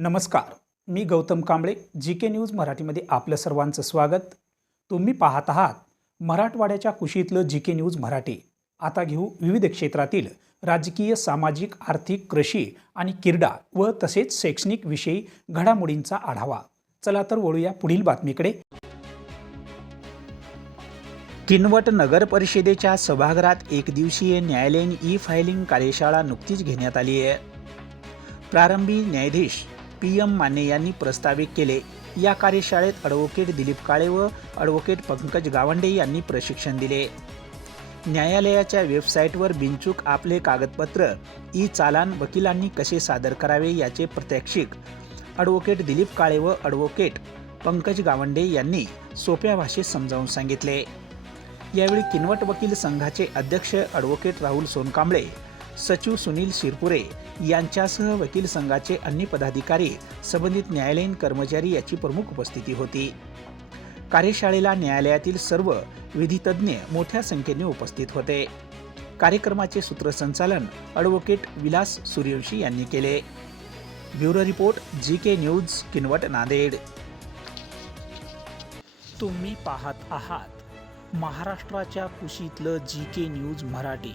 नमस्कार मी Gautam Kamble G K news मराठीमध्ये आपलं सर्वांचं स्वागत. तुम्ही पाहत आहात मराठवाड्याच्या कुशीतलं जी के न्यूज मराठी. आता घेऊ विविध क्षेत्रातील राजकीय सामाजिक आर्थिक कृषी आणि क्रीडा व तसेच शैक्षणिक विषयी घडामोडींचा आढावा. चला तर वळूया पुढील बातमीकडे. किनवट नगर परिषदेच्या सभागृहात एक दिवसीय न्यायालयीन ई फायलिंग कार्यशाळा नुकतीच घेण्यात आली आहे. प्रारंभी न्यायाधीश पी एम माने यांनी प्रस्तावित केले. या कार्यशाळेत ॲडव्होकेट दिलीप काळे व ॲडव्होकेट पंकज गावंडे यांनी प्रशिक्षण दिले. न्यायालयाच्या वेबसाईटवर बिनचूक आपले कागदपत्र ई चालान वकिलांनी कसे सादर करावे याचे प्रात्यक्षिक ॲडव्होकेट दिलीप काळे व ॲडव्होकेट पंकज गावंडे यांनी सोप्या भाषेत समजावून सांगितले. यावेळी किनवट वकील संघाचे अध्यक्ष ॲडव्होकेट राहुल सोनकांबळे सचिव सुनील शिरपुरे यांच्यासह वकील संघाचे अन्य पदाधिकारी संबंधित न्यायालयीन कर्मचारी याची प्रमुख उपस्थिती होती. कार्यशाळेला न्यायालयातील सर्व विधितज्ञ मोठ्या संख्येने उपस्थित होते. कार्यक्रमाचे सूत्रसंचालन ॲडव्होकेट विलास सूर्यवंशी यांनी केले. Bureau report G K news Kinwat Nanded. तुम्ही पाहत आहात महाराष्ट्राच्या कुशीतलं जी के न्यूज मराठी.